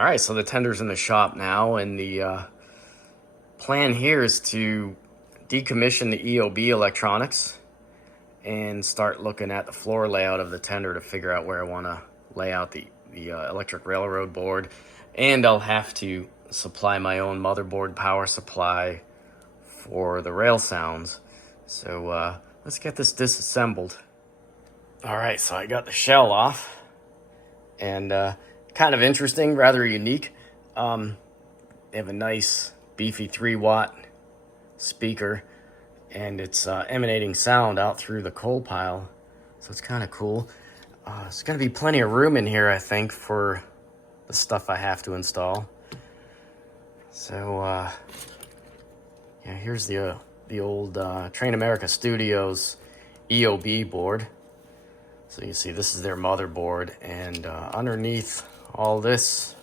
All right, so the tender's in the shop now, and the plan here is to decommission the EOB electronics and start looking at the floor layout of the tender to figure out where I want to lay out the electric railroad board. And I'll have to supply my own motherboard power supply for the rail sounds. So let's get this disassembled. All right, so I got the shell off, and kind of interesting, rather unique. They have a nice beefy 3-watt speaker, and it's emanating sound out through the coal pile, so it's kind of cool. There's going to be plenty of room in here, I think, for the stuff I have to install. So yeah, here's the old Train America Studios EOB board. So you see this is their motherboard, and underneath all this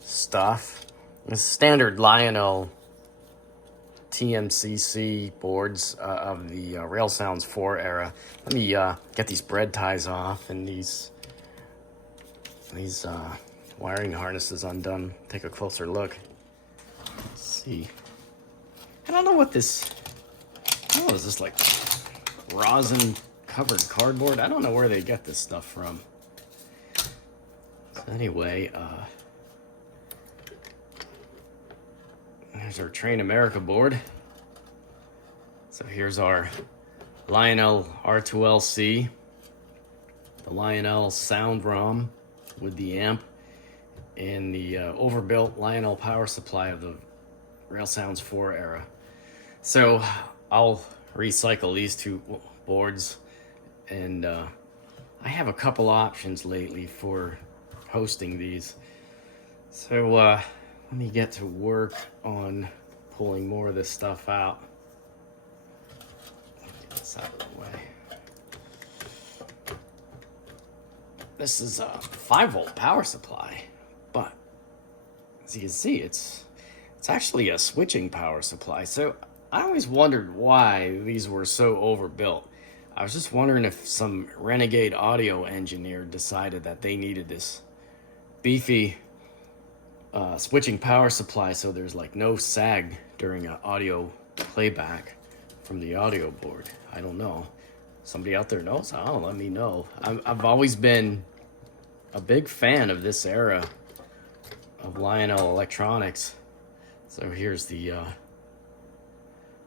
stuff is standard Lionel TMCC boards of the Rail Sounds 4 era. Let me get these bread ties off and these wiring harnesses undone. Take a closer look. Let's see. I don't know what this... Oh, is this like rosin covered cardboard? I don't know where they get this stuff from. So anyway, there's our Train America board. So here's our Lionel R2LC, the Lionel Sound ROM with the amp, and the overbuilt Lionel power supply of the Rail Sounds 4 era. So I'll recycle these two boards, and I have a couple options lately for hosting these. So let me get to work on pulling more of this stuff out. Get this out of the way. This is a 5-volt power supply, but as you can see, it's actually a switching power supply. So I always wondered why these were so overbuilt. I was just wondering if some renegade audio engineer decided that they needed this beefy switching power supply so there's like no sag during an audio playback from the audio board. I don't know. Somebody out there knows? Oh, let me know. I've always been a big fan of this era of Lionel electronics. So here's the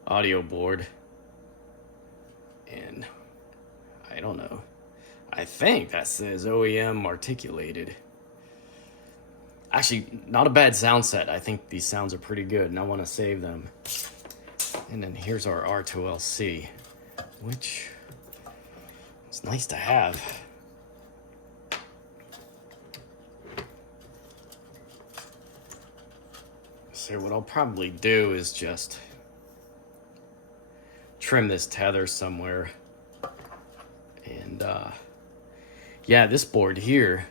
audio board, and I don't know. I think that says OEM articulated. Actually, not a bad sound set. I think these sounds are pretty good, and I want to save them. And then here's our R2LC, which is nice to have. So what I'll probably do is just trim this tether somewhere. And yeah, this board here,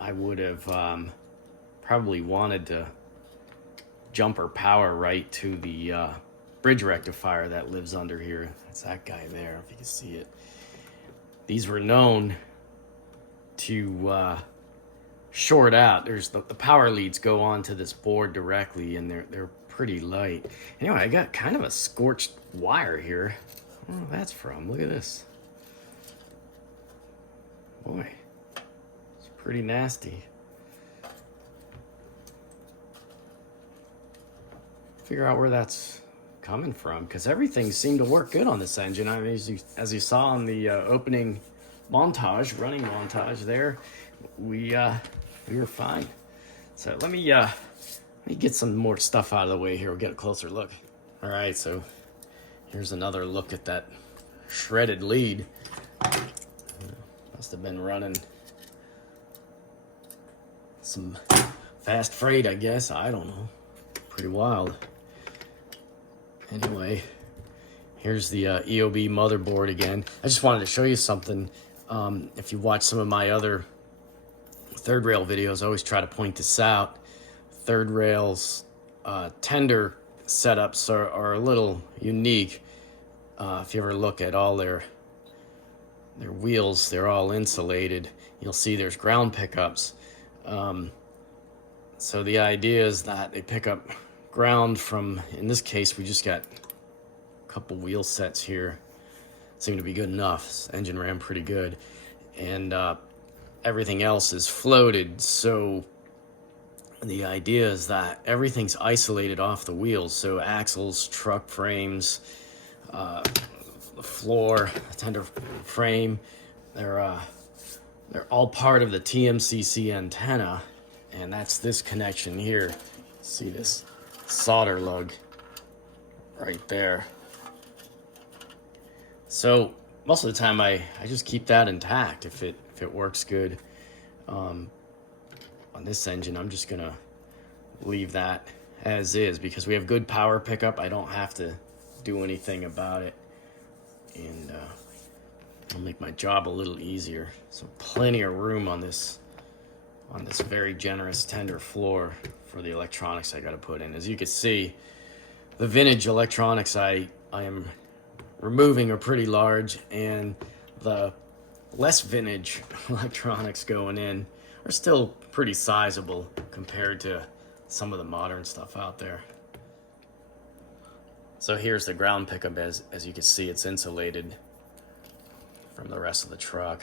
I would have probably wanted to jumper power right to the bridge rectifier that lives under here. That's that guy there, if you can see it. These were known to short out. There's the power leads go onto this board directly, and they're pretty light. Anyway, I got kind of a scorched wire here. I don't know where that's from. Look at this. Boy, it's pretty nasty. Figure out where that's coming from, because everything seemed to work good on this engine. I mean, as you saw on the opening montage, running montage there, we were fine. So let me get some more stuff out of the way here. We'll get a closer look. All right, so here's another look at that shredded lead. Must have been running some fast freight, I guess. I don't know. Pretty wild. Anyway, here's the EOB motherboard again. I just wanted to show you something. If you watch some of my other third rail videos, I always try to point this out. Third rail's tender setups are a little unique. If you ever look at all their their wheels, they're all insulated. You'll see there's ground pickups. So the idea is that they pick up ground from, in this case, we just got a couple wheel sets here. Seem to be good enough. This engine ran pretty good. And everything else is floated. So the idea is that everything's isolated off the wheels. So axles, truck frames, the floor, the tender frame, they're all part of the TMCC antenna. And that's this connection here. See this solder lug right there. So most of the time I just keep that intact if it works good. On this engine, I'm just gonna leave that as is because we have good power pickup. I don't have to do anything about it, and it'll make my job a little easier. So plenty of room on this very generous tender floor for the electronics I got to put in. As you can see, the vintage electronics I am removing are pretty large, and the less vintage electronics going in are still pretty sizable compared to some of the modern stuff out there. So here's the ground pickup. As you can see, it's insulated from the rest of the truck.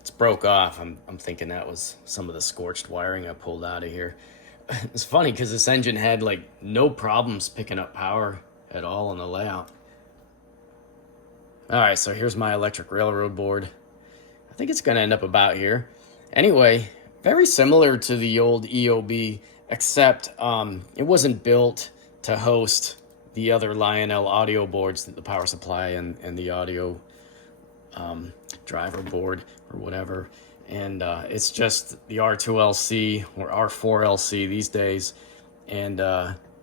It's broke off. I'm thinking that was some of the scorched wiring I pulled out of here. It's funny because this engine had like no problems picking up power at all in the layout. All right, so here's my electric railroad board. I think it's gonna end up about here. Anyway, very similar to the old EOB, except it wasn't built to host the other Lionel audio boards, the power supply and the audio driver board or whatever. And it's just the R2LC or R4LC these days, and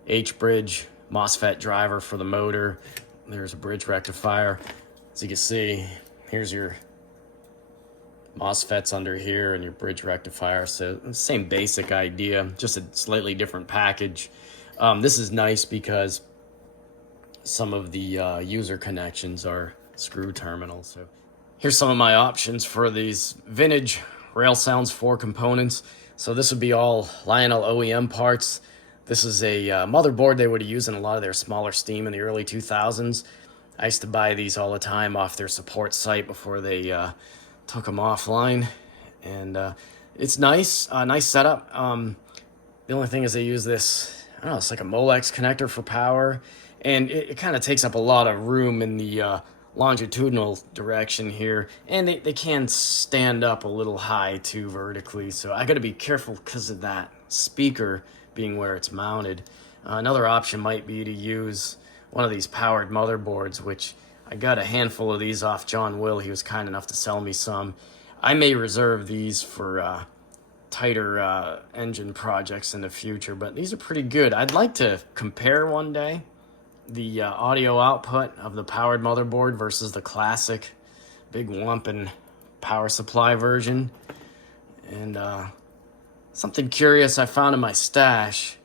H-bridge MOSFET driver for the motor. There's a bridge rectifier. As you can see, here's your MOSFETs under here and your bridge rectifier. So same basic idea, just a slightly different package. This is nice because some of the user connections are screw terminals. So here's some of my options for these vintage Rail Sounds 4 components. So this would be all Lionel OEM parts. This is a motherboard they would have used in a lot of their smaller steam in the early 2000s. I used to buy these all the time off their support site before they took them offline. And it's nice, nice setup. The only thing is they use this, I don't know, it's like a Molex connector for power. And it kind of takes up a lot of room in the longitudinal direction here, and they can stand up a little high too vertically, so I got to be careful because of that speaker being where it's mounted. Another option might be to use one of these powered motherboards, which I got a handful of these off John Will. He was kind enough to sell me some. I may reserve these for tighter engine projects in the future, but these are pretty good. I'd like to compare one day the audio output of the powered motherboard versus the classic big whumping power supply version. And something curious I found in my stash.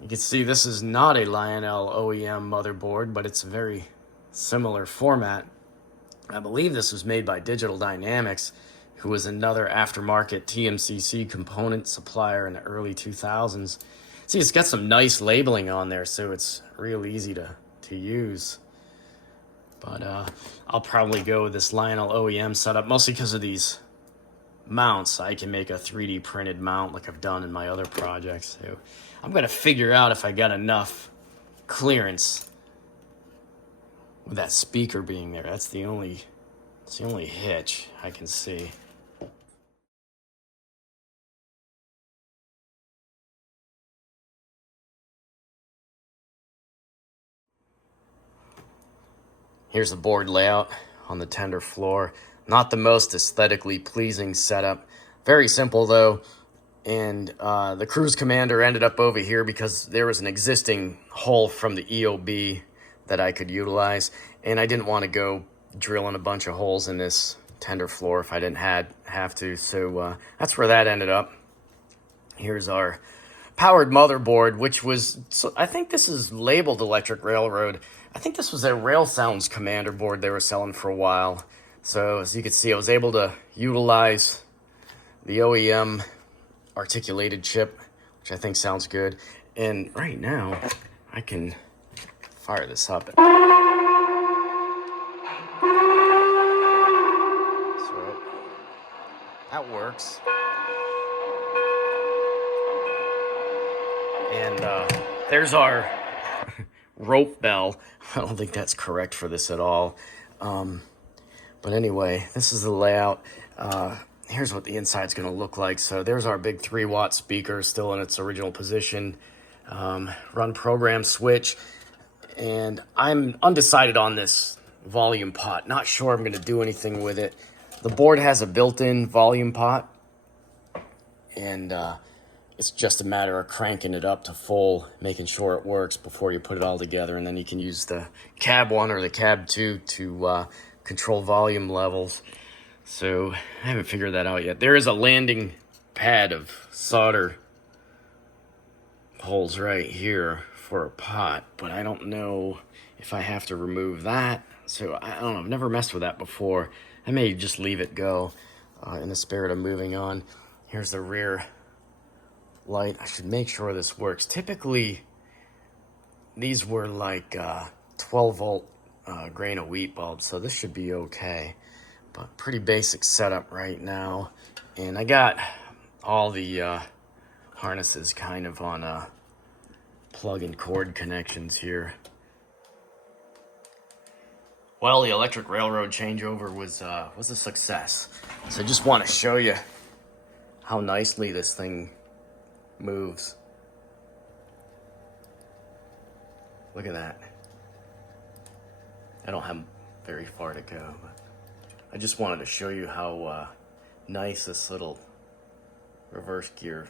You can see this is not a Lionel OEM motherboard, but it's a very similar format. I believe this was made by Digital Dynamics, who was another aftermarket TMCC component supplier in the early 2000s. See, it's got some nice labeling on there, so it's real easy to use. But I'll probably go with this Lionel OEM setup, mostly because of these mounts. I can make a 3D printed mount like I've done in my other projects. So I'm going to figure out if I got enough clearance with that speaker being there. It's the only hitch I can see. Here's the board layout on the tender floor. Not the most aesthetically pleasing setup. Very simple though. And the cruise commander ended up over here because there was an existing hole from the EOB that I could utilize. And I didn't want to go drilling a bunch of holes in this tender floor if I didn't have to. So that's where that ended up. Here's our powered motherboard, which was, so I think this is labeled Electric Railroad. I think this was a Rail Sounds Commander board they were selling for a while. So as you can see, I was able to utilize the OEM articulated chip, which I think sounds good. And right now, I can fire this up. So that works. And there's our rope bell. I don't think that's correct for this at all. But anyway, this is the layout. Here's what the inside's going to look like. So there's our big 3-watt speaker still in its original position. Run program switch. And I'm undecided on this volume pot. Not sure I'm going to do anything with it. The board has a built-in volume pot. And it's just a matter of cranking it up to full, making sure it works before you put it all together. And then you can use the cab 1 or the cab 2 to control volume levels. So I haven't figured that out yet. There is a landing pad of solder holes right here for a pot, but I don't know if I have to remove that. So I don't know, I've never messed with that before. I may just leave it go in the spirit of moving on. Here's the rear light. I should make sure this works. Typically, these were like 12 volt grain of wheat bulbs, so this should be okay. But pretty basic setup right now. And I got all the harnesses kind of on plug and cord connections here. Well, the electric railroad changeover was a success. So I just want to show you how nicely this thing moves. Look at that. I don't have very far to go, but I just wanted to show you how nice this little reverse gear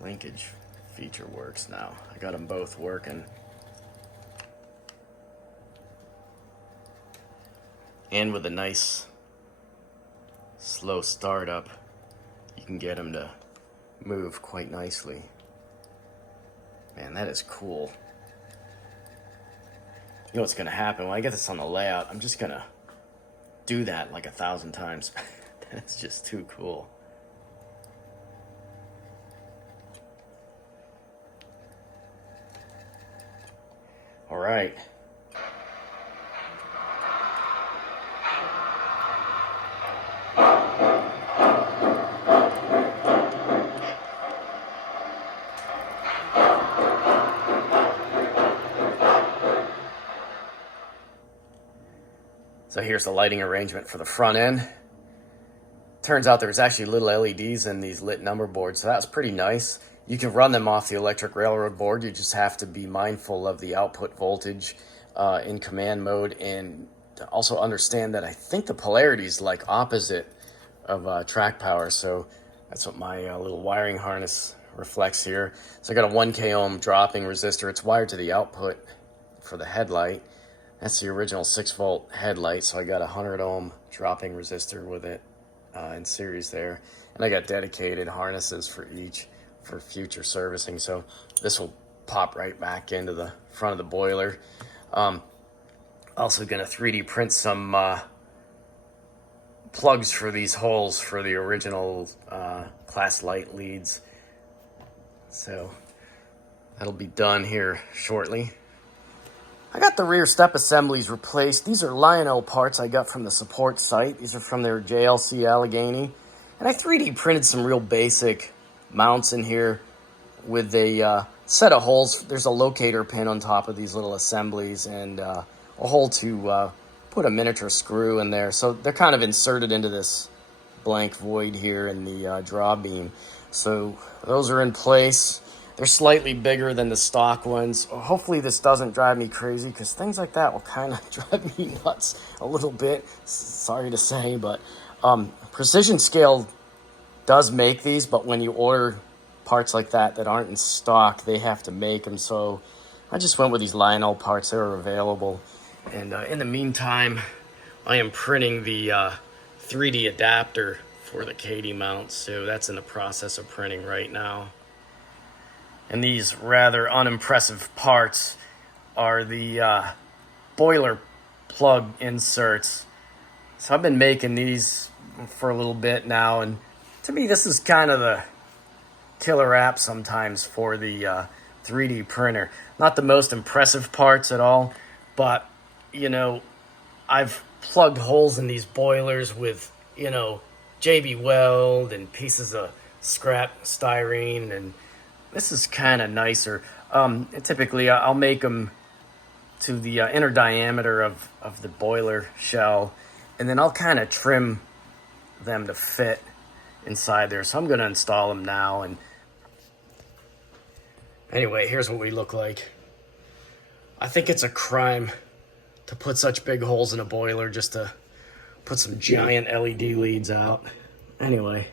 linkage feature works now. I got them both working. And with a nice slow startup, you can get them to move quite nicely. Man, that is cool. You know what's gonna happen when I get this on the layout? I'm just gonna do that like 1,000 times. That's just too cool. All right. So here's the lighting arrangement for the front end. Turns out there's actually little LEDs in these lit number boards, so that's pretty nice. You can run them off the electric railroad board. You just have to be mindful of the output voltage in command mode, and also understand that I think the polarity is like opposite of track power. So that's what my little wiring harness reflects here. So I got a 1K ohm dropping resistor. It's wired to the output for the headlight. That's the original 6-volt headlight, so I got a 100 ohm dropping resistor with it in series there. And I got dedicated harnesses for each for future servicing, so this will pop right back into the front of the boiler. Also going to 3D print some plugs for these holes for the original class light leads. So that'll be done here shortly. I got the rear step assemblies replaced. These are Lionel parts I got from the support site. These are from their JLC Allegheny. And I 3D printed some real basic mounts in here with a set of holes. There's a locator pin on top of these little assemblies and a hole to put a miniature screw in there. So they're kind of inserted into this blank void here in the draw beam. So those are in place. They're slightly bigger than the stock ones. Hopefully this doesn't drive me crazy, because things like that will kind of drive me nuts a little bit. Sorry to say, but Precision Scale does make these, but when you order parts like that aren't in stock, they have to make them. So I just went with these Lionel parts that are available. And in the meantime, I am printing the 3D adapter for the Kadee mount. So that's in the process of printing right now. And these rather unimpressive parts are the boiler plug inserts. So I've been making these for a little bit now, and to me this is kind of the killer app sometimes for the 3D printer. Not the most impressive parts at all, but you know, I've plugged holes in these boilers with, you know, JB Weld and pieces of scrap styrene, and this is kind of nicer. Typically I'll make them to the inner diameter of the boiler shell, and then I'll kind of trim them to fit inside there. So I'm going to install them now. And anyway, here's what we look like. I think it's a crime to put such big holes in a boiler just to put some giant LED leads out. Anyway,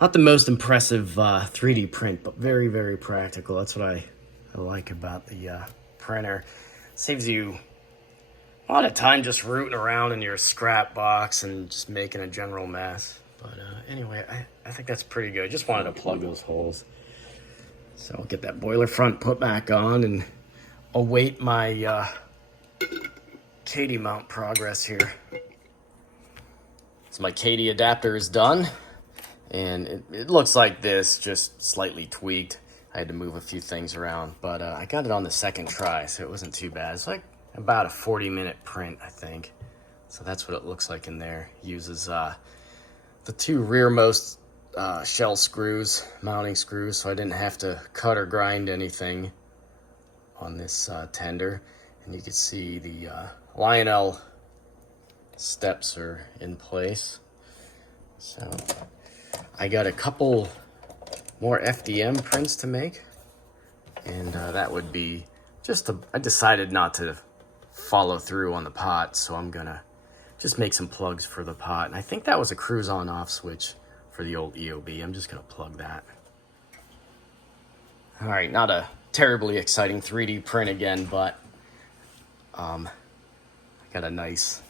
not the most impressive 3D print, but very, very practical. That's what I like about the printer. Saves you a lot of time just rooting around in your scrap box and just making a general mess. But anyway, I think that's pretty good. Just wanted to plug those holes. So I'll get that boiler front put back on and await my Kadee mount progress here. So my Kadee adapter is done, and it looks like this, just slightly tweaked. I had to move a few things around, but I got it on the second try, so it wasn't too bad. It's like about a 40-minute print, I think. So that's what it looks like in there. Uses the two rearmost shell screws, mounting screws, so I didn't have to cut or grind anything on this tender. And you can see the Lionel steps are in place. So I got a couple more FDM prints to make, and that would be I decided not to follow through on the pot, so I'm gonna just make some plugs for the pot. And I think that was a cruise on off switch for the old EOB. I'm just gonna plug that. All right, not a terribly exciting 3D print again, but I got a nice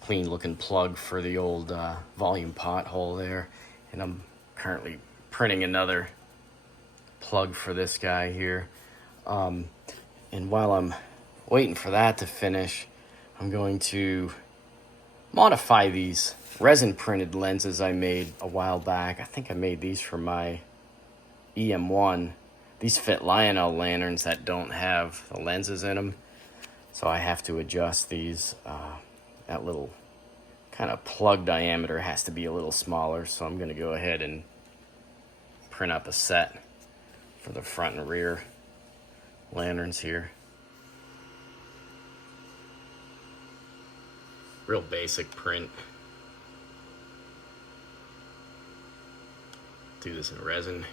clean looking plug for the old volume pot hole there, and I'm currently printing another plug for this guy here. And while I'm waiting for that to finish, I'm going to modify these resin printed lenses I made a while back. I think I made these for my EM1. These fit Lionel lanterns that don't have the lenses in them, so I have to adjust these. That little kind of plug diameter has to be a little smaller, so I'm going to go ahead and print up a set for the front and rear lanterns here. Real basic print. Do this in resin.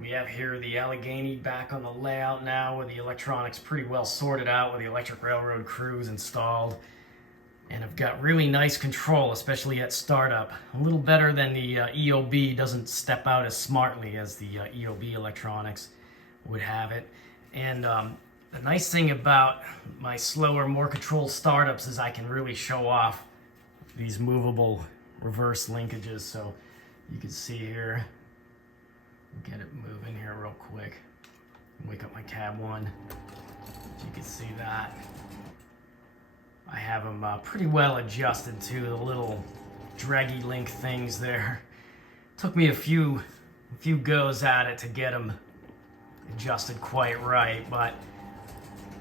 We have here the Allegheny back on the layout now, with the electronics pretty well sorted out, with the electric railroad crews installed. And I've got really nice control, especially at startup. A little better than the EOB. Doesn't step out as smartly as the EOB electronics would have it. And the nice thing about my slower, more controlled startups is I can really show off these movable reverse linkages. So you can see here, get it moving here real quick. Wake up my cab one. You can see that. I have them pretty well adjusted to the little draggy link things there. Took me a few goes at it to get them adjusted quite right, but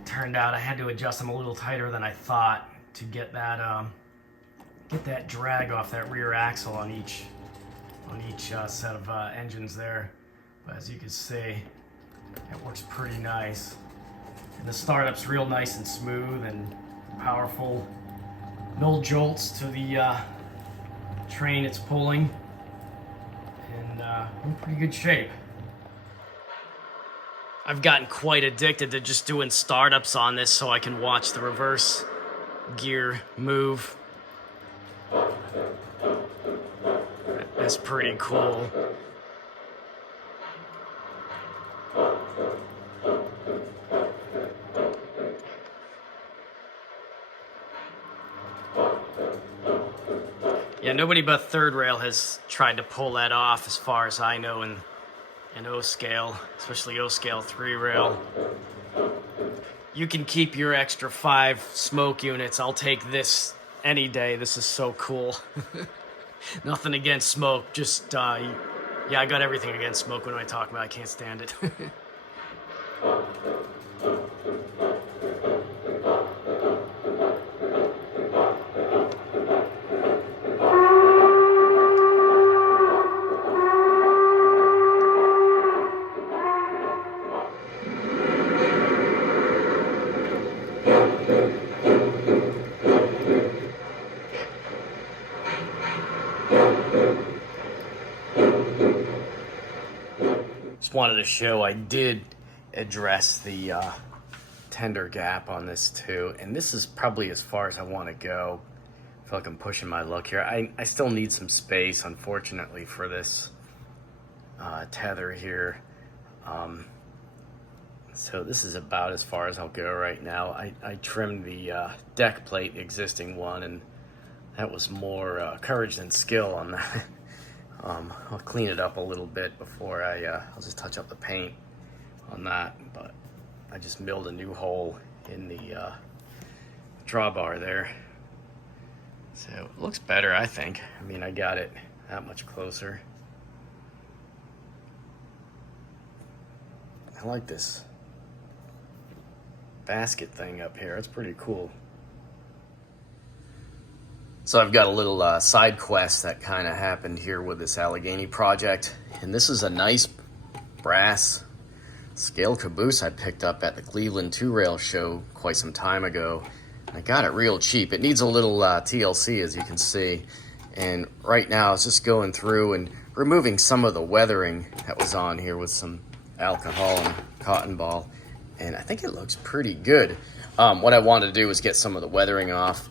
turned out I had to adjust them a little tighter than I thought to get that drag off that rear axle on each set of engines there. But as you can see, it works pretty nice. And the startup's real nice and smooth and powerful. No jolts to the train it's pulling, and in pretty good shape. I've gotten quite addicted to just doing startups on this so I can watch the reverse gear move. That's pretty cool. Yeah, nobody but Third Rail has tried to pull that off as far as I know in O-scale, especially O-scale 3 rail. you can keep your extra 5 smoke units. I'll take this any day. This is so cool. Nothing against smoke, just, yeah, I got everything against smoke. What am I talking about? I can't stand it. Just wanted to show I did address the tender gap on this too, and this is probably as far as I want to go. I feel like I'm pushing my luck here. I still need some space, unfortunately, for this tether here. So this is about as far as I'll go right now. I trimmed the deck plate, the existing one, and that was more courage than skill on that. I'll clean it up a little bit before I'll just touch up the paint on that, but I just milled a new hole in the drawbar there. So it looks better, I think. I mean, I got it that much closer. I like this basket thing up here. It's pretty cool. So I've got a little side quest that kind of happened here with this Allegheny project. And this is a nice brass scale caboose I picked up at the Cleveland 2-Rail show quite some time ago. I got it real cheap. It needs a little TLC, as you can see. And right now it's just going through and removing some of the weathering that was on here with some alcohol and cotton ball. And I think it looks pretty good. What I wanted to do was get some of the weathering off,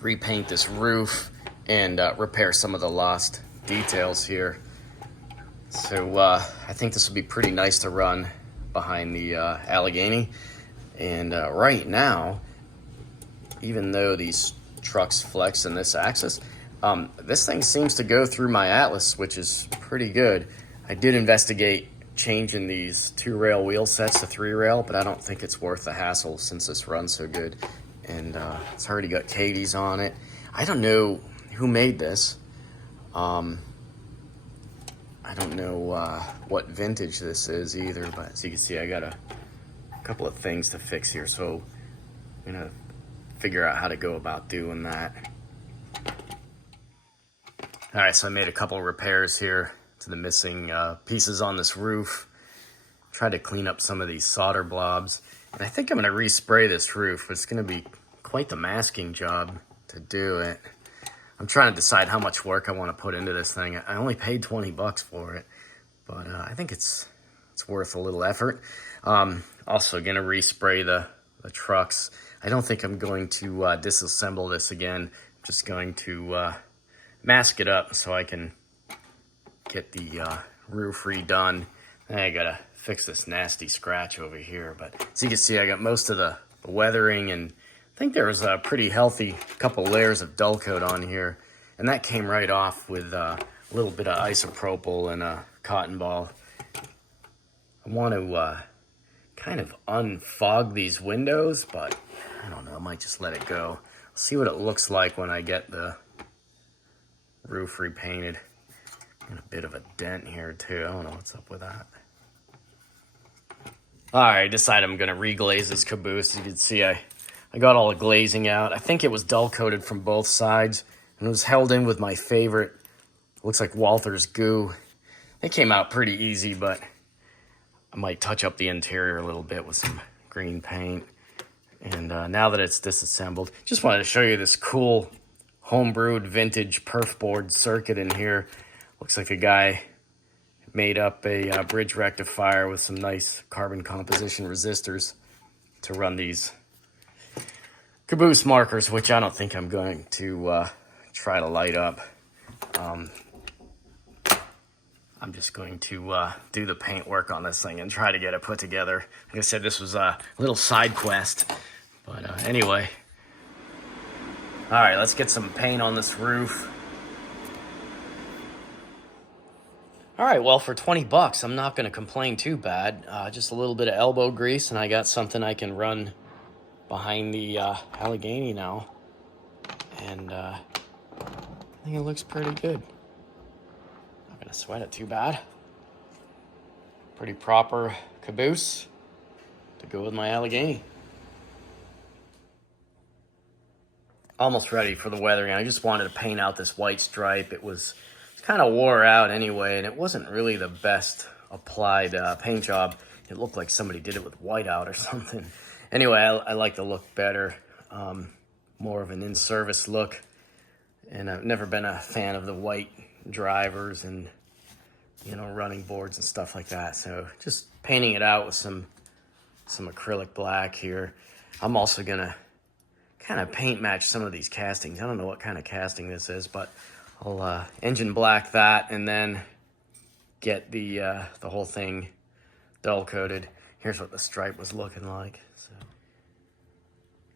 repaint this roof, and repair some of the lost details here. So I think this will be pretty nice to run behind the Allegheny. And right now, even though these trucks flex in this axis, this thing seems to go through my Atlas, which is pretty good. I did investigate changing these 2-rail wheel sets to 3-rail, but I don't think it's worth the hassle since this runs so good. And it's already got Kadee's on it. I don't know who made this. I don't know what vintage this is either, but as you can see, I got a couple of things to fix here, so I'm gonna figure out how to go about doing that. All right, so I made a couple of repairs here to the missing pieces on this roof. Tried to clean up some of these solder blobs. And I think I'm gonna respray this roof, but it's gonna be quite the masking job to do it. I'm trying to decide how much work I want to put into this thing. I only paid 20 bucks for it, but I think it's worth a little effort. Also gonna respray the trucks. I don't think I'm going to disassemble this again. I'm just going to mask it up so I can get the roof redone. And I gotta fix this nasty scratch over here, but as you can see, I got most of the weathering, and I think there was a pretty healthy couple layers of Dullcote on here, and that came right off with a little bit of isopropyl and a cotton ball. I want to kind of unfog these windows, but I don't know, I might just let it go. See what it looks like when I get the roof repainted. And a bit of a dent here too. I don't know what's up with that. All right, I decided I'm gonna reglaze this caboose. You can see I got all the glazing out. I think it was dull coated from both sides, and it was held in with my favorite, looks like Walther's Goo. It came out pretty easy, but I might touch up the interior a little bit with some green paint. And now that it's disassembled, just wanted to show you this cool homebrewed vintage perf board circuit in here. Looks like a guy made up a bridge rectifier with some nice carbon composition resistors to run these caboose markers, which I don't think I'm going to try to light up. I'm just going to do the paint work on this thing and try to get it put together. Like I said, this was a little side quest, but anyway. All right, let's get some paint on this roof. All right, well, for 20 bucks, I'm not going to complain too bad. Just a little bit of elbow grease, and I got something I can run behind the Allegheny now. And I think it looks pretty good. Not going to sweat it too bad. Pretty proper caboose to go with my Allegheny. Almost ready for the weathering. I just wanted to paint out this white stripe. It was kind of wore out anyway, and it wasn't really the best applied paint job. It looked like somebody did it with whiteout or something. Anyway, I like the look better. More of an in-service look. And I've never been a fan of the white drivers and, you know, running boards and stuff like that. So just painting it out with some acrylic black here. I'm also gonna kind of paint match some of these castings. I don't know what kind of casting this is, but I'll engine black that and then get the whole thing dull coated. Here's what the stripe was looking like. So,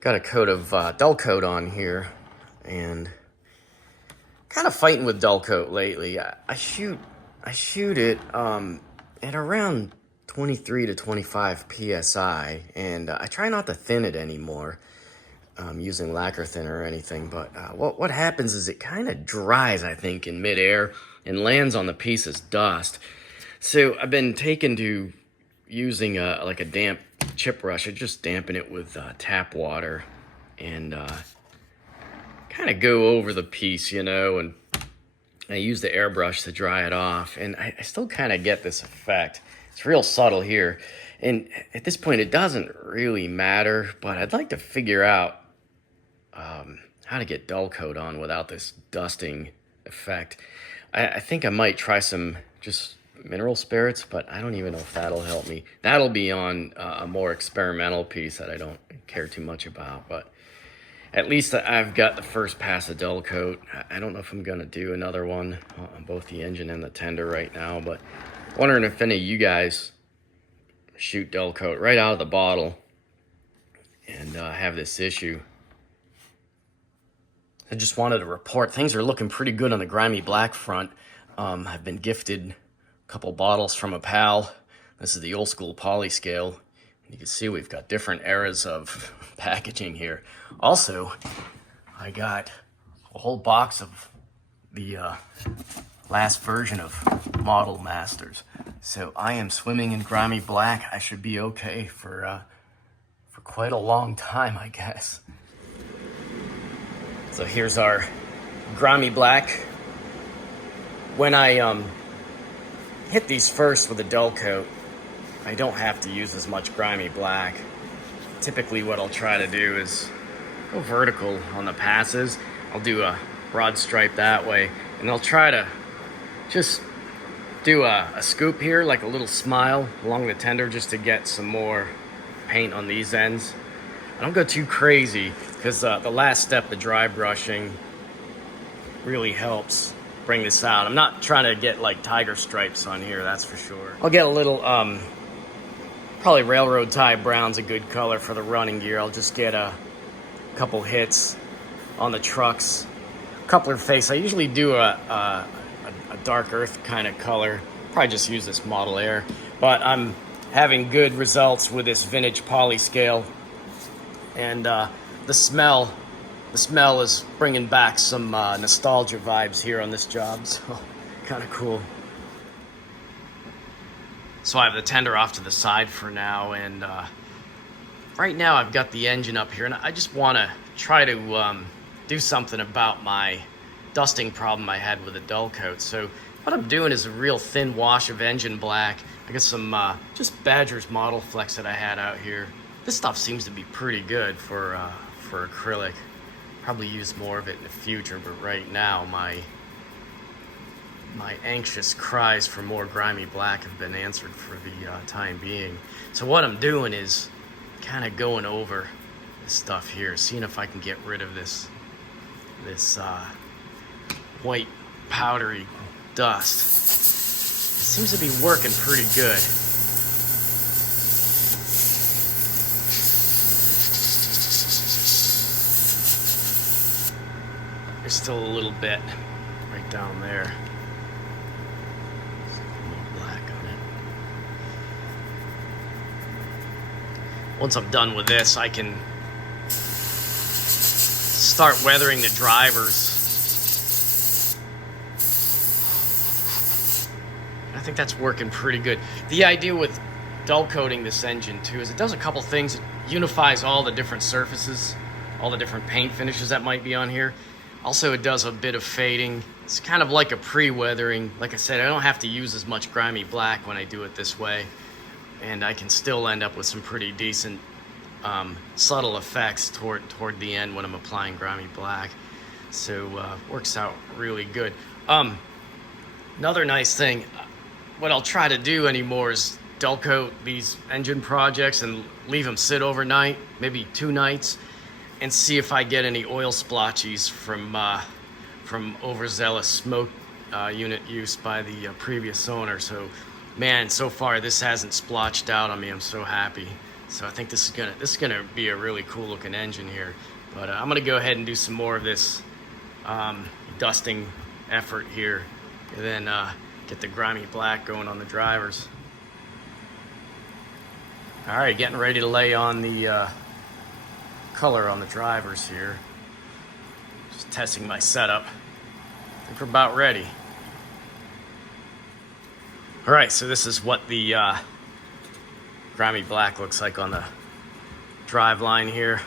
got a coat of Dullcote on here, and kind of fighting with Dullcote lately. I shoot it at around 23 to 25 psi, and I try not to thin it anymore. Using lacquer thinner or anything, but what happens is it kind of dries, I think, in midair and lands on the piece as dust. So I've been taken to using like a damp chip brush. I just dampen it with tap water and kind of go over the piece, you know, and I use the airbrush to dry it off, and I still kind of get this effect. It's real subtle here, and at this point it doesn't really matter, but I'd like to figure out how to get Dullcote on without this dusting effect. I think I might try some just mineral spirits, but I don't even know if that'll help me. That'll be on a more experimental piece that I don't care too much about, but at least I've got the first pass of Dullcote. I don't know if I'm gonna do another one on both the engine and the tender right now, but wondering if any of you guys shoot Dullcote right out of the bottle and have this issue. I just wanted to report things are looking pretty good on the Grimy Black front. I've been gifted a couple bottles from a pal. This is the old school poly scale. You can see we've got different eras of packaging here. Also, I got a whole box of the last version of Model Masters. So I am swimming in Grimy Black. I should be okay for quite a long time, I guess. So here's our Grimy Black. When I hit these first with a Dullcote, I don't have to use as much Grimy Black. Typically what I'll try to do is go vertical on the passes. I'll do a broad stripe that way, and I'll try to just do a scoop here, like a little smile along the tender, just to get some more paint on these ends. I don't go too crazy, because the last step, the dry brushing, really helps bring this out. I'm not trying to get like tiger stripes on here, that's for sure. I'll get a little, probably railroad tie brown's a good color for the running gear. I'll just get a couple hits on the trucks. Coupler face, I usually do a dark earth kind of color. Probably just use this Model Air, but I'm having good results with this vintage poly scale. And the smell is bringing back some nostalgia vibes here on this job, so kind of cool. So I have the tender off to the side for now, and right now I've got the engine up here, and I just want to try to do something about my dusting problem I had with the Dullcote. So what I'm doing is a real thin wash of engine black. I got some just Badger's Model Flex that I had out here. This stuff seems to be pretty good for acrylic. Probably use more of it in the future, but right now my anxious cries for more Grimy Black have been answered for the time being. So what I'm doing is kind of going over this stuff here, seeing if I can get rid of this white powdery dust. It seems to be working pretty good. There's still a little bit right down there. once I'm done with this, I can start weathering the drivers. I think that's working pretty good. The idea with dull coating this engine too is it does a couple things. It unifies all the different surfaces, all the different paint finishes that might be on here. Also, it does a bit of fading. It's kind of like a pre-weathering. Like I said, I don't have to use as much Grimy Black when I do it this way, and I can still end up with some pretty decent subtle effects toward the end when I'm applying Grimy Black. So works out really good. Another nice thing, what I'll try to do anymore is dull coat these engine projects and leave them sit overnight, maybe 2 nights, and see if I get any oil splotches from overzealous smoke unit use by the previous owner. So, man, so far this hasn't splotched out on me. I'm so happy. So I think this is gonna be a really cool looking engine here. But I'm gonna go ahead and do some more of this dusting effort here, and then get the Grimy Black going on the drivers. All right, getting ready to lay on the color on the drivers here. Just testing my setup. I think we're about ready. All right, so this is what the Grimy Black looks like on the drive line here.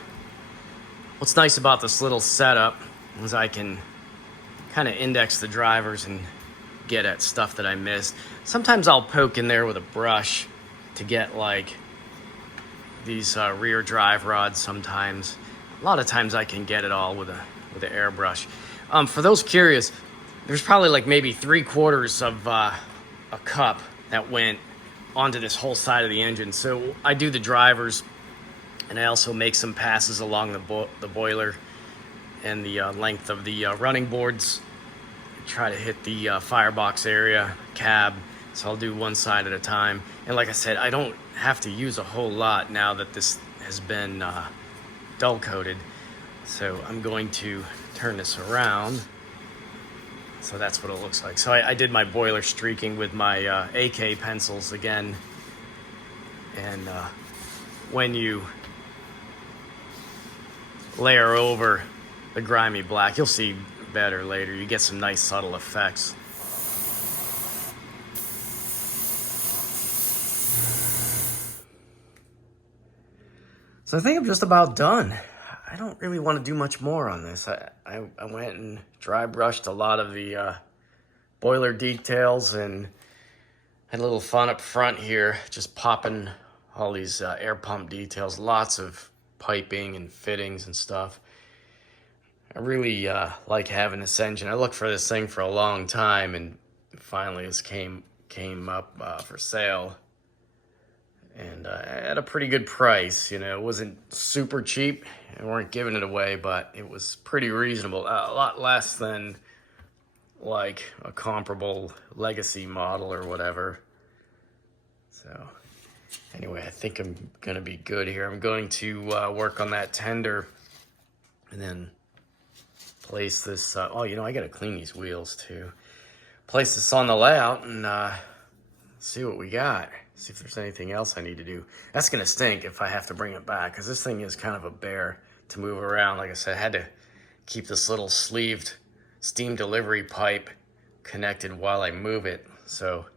What's nice about this little setup is I can kind of index the drivers and get at stuff that I missed. Sometimes I'll poke in there with a brush to get like these rear drive rods sometimes. A lot of times I can get it all with an airbrush. For those curious, there's probably like maybe 3/4 of a cup that went onto this whole side of the engine. So I do the drivers, and I also make some passes along the boiler and the length of the running boards. Try to hit the firebox area, cab. So I'll do one side at a time. And like I said, I don't have to use a whole lot now that this has been dull coated. So I'm going to turn this around. So that's what it looks like. So I did my boiler streaking with my AK pencils again. And when you layer over the Grimy Black, you'll see better later. You get some nice subtle effects. So I think I'm just about done. I don't really want to do much more on this. I went and dry brushed a lot of the boiler details and had a little fun up front here, just popping all these air pump details, lots of piping and fittings and stuff. I really like having this engine. I looked for this thing for a long time, and finally this came up for sale. And at a pretty good price. You know, it wasn't super cheap. We weren't giving it away, but it was pretty reasonable. A lot less than like a comparable legacy model or whatever. So anyway, I think I'm gonna be good here. I'm going to work on that tender and then place this. Oh, you know, I gotta clean these wheels too. Place this on the layout and see what we got. See if there's anything else I need to do. That's gonna stink if I have to bring it back, because this thing is kind of a bear to move around. Like I said, I had to keep this little sleeved steam delivery pipe connected while I move it. So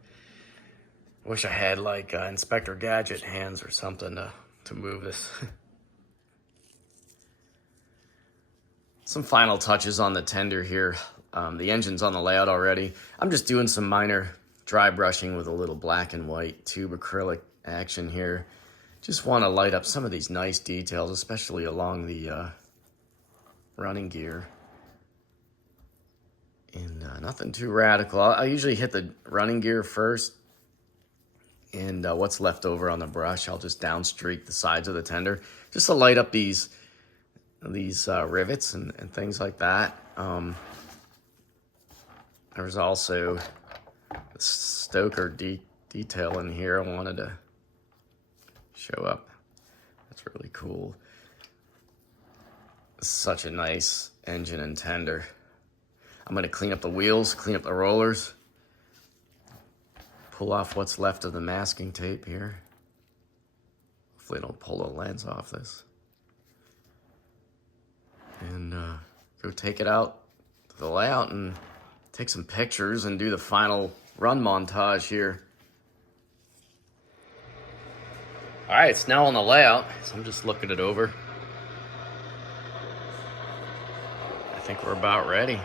I wish I had like Inspector Gadget hands or something to move this. Some final touches on the tender here. The engine's on the layout already. I'm just doing some minor dry brushing with a little black and white tube acrylic action here. Just want to light up some of these nice details, especially along the running gear. And nothing too radical. I usually hit the running gear first, and what's left over on the brush, I'll just down streak the sides of the tender, just to light up these rivets and things like that. There's also the stoker detail in here I wanted to show up. That's really cool. Such a nice engine and tender. I'm going to clean up the wheels, clean up the rollers, pull off what's left of the masking tape here. Hopefully I don't pull the lens off this. And go take it out to the layout and take some pictures and do the final run montage here. All right, it's now on the layout, so I'm just looking it over. I think we're about ready.